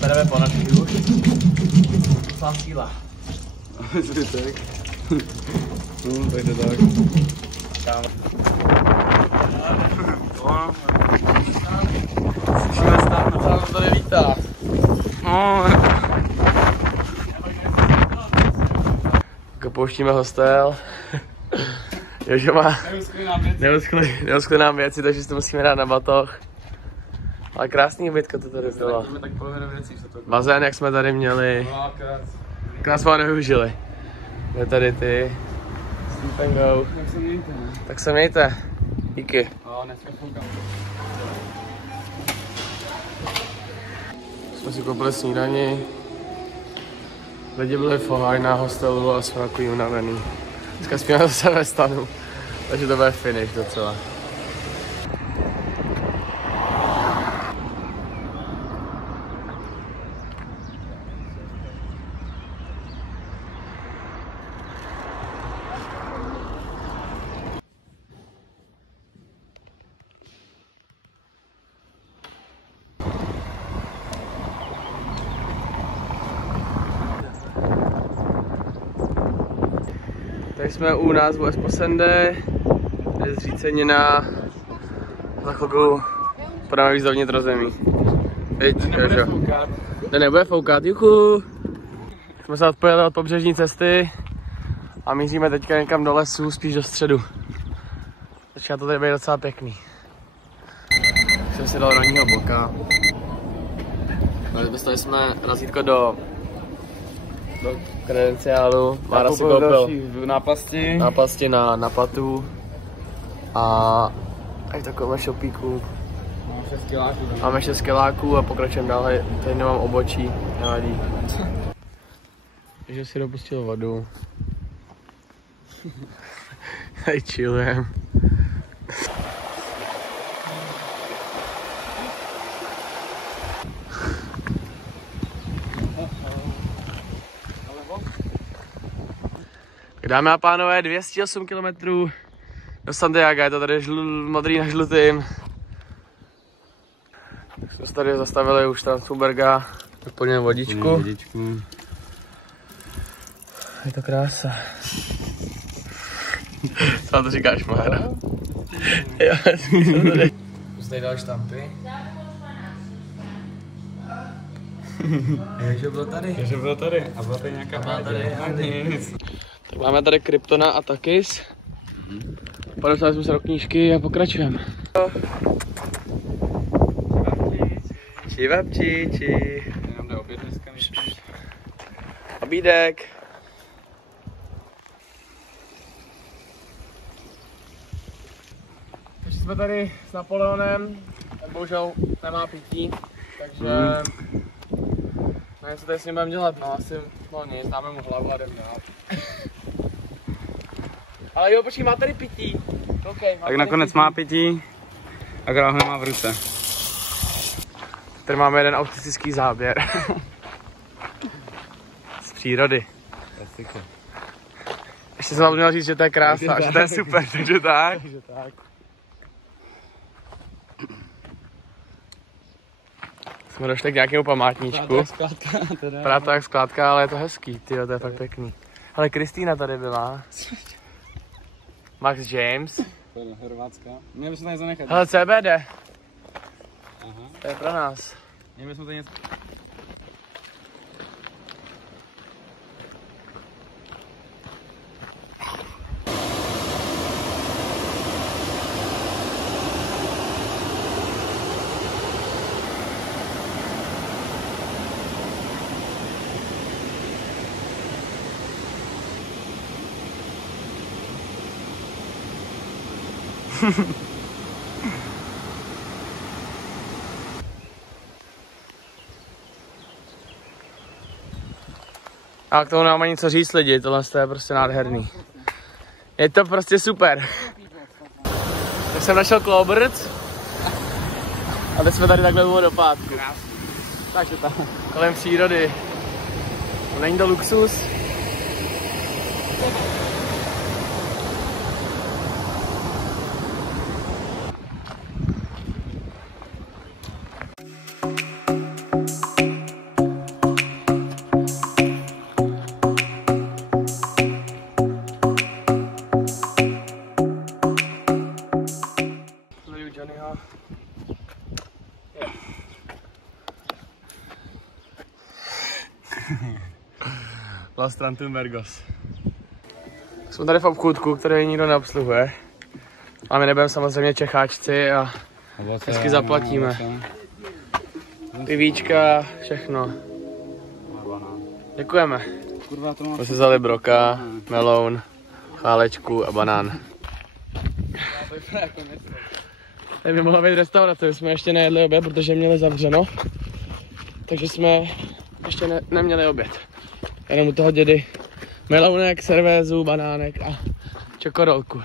Bereme po naši už. Svá síla. Zbytek. No, takže tak. Tam. Musíme stát, Co nám to nevítá? Pouštíme hostel. Jožo má neuschli nám věci, takže si to musíme dát na batoh. Ale krásný ubytko to tady bylo. Bazén, jak jsme tady měli. Krás jsme ho nevyužili. Je tady ty. Sleep and go. Tak se mějte. Díky. Jsme si koupili snídani. Lidi byli fohaj na hostelu a jsme takový unavený. Dneska spíme zase ve stanu, takže to bude finish docela. Tady jsme u názvu Esposende, je zřícenina, za chvilku podáme víc dovnitř rozemí. Ten nebude foukat, juchu. Jsme se odpojili od pobřežní cesty a míříme teďka někam do lesu, spíš do středu. Začíná to tady být docela pěkný. Jsem si dal ranního boka. Dostali jsme razítko do kredenciálu. Mára si koupil náplasti na patu a i takovém šopíku. Máme 6 kiláků a pokračujeme dál. Tady nemám obočí, nevadí. Takže si dopustil vodu. Tady chillujem. Dámy a pánové, 208 km do Santiaga, je to tady modrý na žlutým. Tak jsme se tady zastavili u Starnberga, vyplňujeme vodičku. Je to krása. Co na to říkáš, Mára? Jo, jsem tady. Už tady dal štampy. Ježe byl tady. A byla tady nějaká nic. Tak máme tady Kryptona a Takis. Podepsali jsme se do knížky a pokračujeme. Čivapčiči. Jenom jde oběd dneska. Obídek. Takže jsme tady s Napoleonem. Ten bohužel nemá pití, takže nevím, co tady s ním budeme dělat. No asi nic, dáme mu hlavu a jdeme dál. Ale jo, počkej, má tady pití. Okay, Tak nakonec má pití, akorát ho nemá v ruce. Tady máme jeden autistický záběr. Z přírody. Ještě jsem vám měl říct, že to je krása a že to je super, takže tak. Jsme došli k nějakému památníčku. Vypadá to jak skládka, ale je to hezký, tyjo, to je fakt pěkný. Ale Kristýna tady byla. Max James. Hrvatská. Měli bychom to něco nechat. Hele, CBD. Aha. To je pro nás. Měli bychom to něco... A k tomu nemám ani co říct lidi, tohle je prostě nádherný. Je to prostě super. Tak jsem našel Kloberc a teď jsme tady takhle u vodopádku. Takže tam kolem přírody. Není to luxus. Lastrantumbergos. Jsme tady v obchůdku, který nikdo neobsluhuje. A my nebudeme samozřejmě čecháčci a hezky zaplatíme. Pivíčka, všechno. Děkujeme. Jsme si vzali broka, meloun, chálečku a banán. Tady by mohla být restaurace, my jsme ještě nejedli oběd, protože měli zavřeno. Takže jsme ještě neměli oběd. Jenom u toho dědy melounek, servézu, banánek a čokorolku.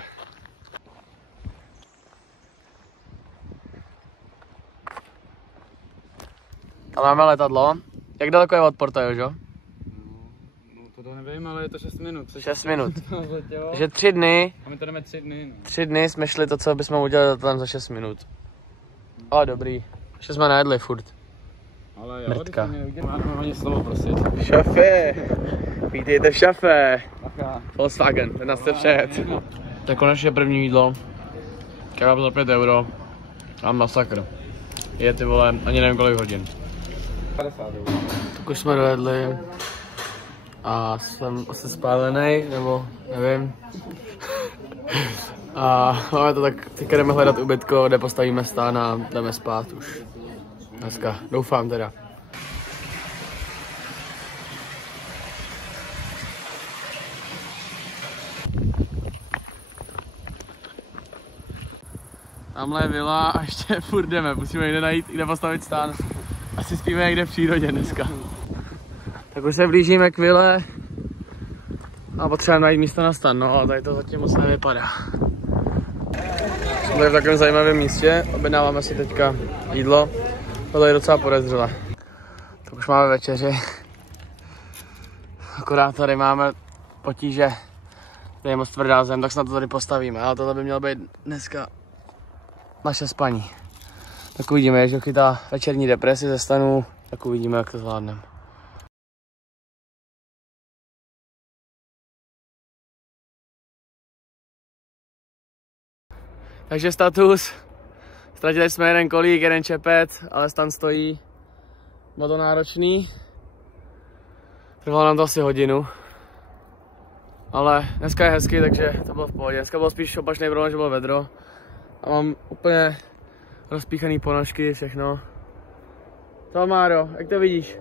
A máme letadlo. Jak daleko je od Porta, Jožo? No to nevím, ale je to 6 minut. 6 minut. Takže 3 dny. A my to jdeme 3 dny. No. 3 dny jsme šli to, co bychom udělali tam za 6 minut. Ale dobrý. Ještě jsme nejedli furt. Ale jo, Mrtka. Máme ani slovo prosit. Šafe! Vítejte v šafe! Aha. Volkswagen, ten nás chce přijet. Tak konečně první jídlo. Kebab za 5 euro. A masakr. Je ty vole, ani nevím kolik hodin. 50 euro. Tak už jsme dojedli. A jsem asi spálený, nebo nevím. A máme to tak, teď jdeme hledat ubytko, kde postavíme stán a jdeme spát už. Dneska, doufám teda. Tamhle je vila a ještě furt jdeme, musíme někde najít, kde postavit stán. Asi spíme někde v přírodě dneska. Tak už se blížíme k vile a potřebujeme najít místo na stan, no ale tady to zatím moc nevypadá. Jsme tady v takovém zajímavém místě, objednáváme si teďka jídlo, tohle je docela podezřelé. Tak už máme večeři, akorát tady máme potíže, tady je moc tvrdá zem, tak snad to tady postavíme, ale tohle by mělo být dneska naše spaní. Tak uvidíme, že chytá večerní depresi ze stanu, tak uvidíme, jak to zvládneme. Takže status, ztratili jsme jeden kolík, jeden čepet, ale stan stojí, bylo to náročný, trvalo nám to asi hodinu, ale dneska je hezky, takže to bylo v pohodě, dneska bylo spíš opačný problém, že bylo vedro a mám úplně rozpíchaný ponožky, všechno. Co, Máro, jak to vidíš?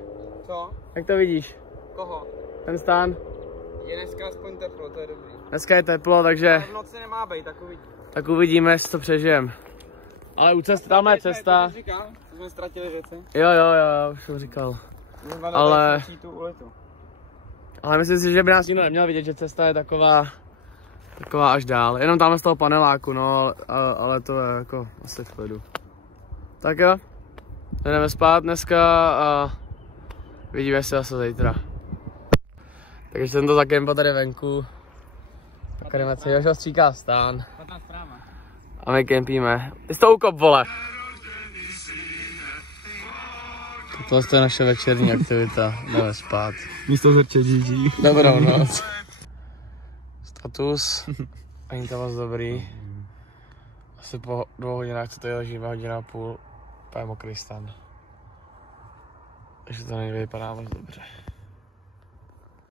Co? Jak to vidíš? Koho? Ten stán? Je dneska aspoň teplo, to je dobrý. Dneska je teplo, takže V noci nemá být, tak uvidíme. tak uvidíme, jestli to přežijem. Ale u cesty, tam je cesta. Říkám, jsme ztratili věci. Jo, už jsem říkal. Ale myslím si, že by nás nikdo neměl vidět, že cesta je taková až dál. Jenom tam z toho paneláku, no, ale to je jako asi v klidu. Tak jo, jdeme spát dneska a vidíme se zase zítra. Takže jsem to zakempa tady venku. Tak jdeme si, Jožo stříká stán. A my kempíme. Ty jsi to ukop, vole! Tohle je naše večerní aktivita, jdeme spát. Místo zrče GG. Dobrou noc. Status, ani to moc dobrý. Asi po 2 hodinách, co tady ležíme, 1,5 hodiny, úplně mokrý stan. Takže to nevypadá moc dobře.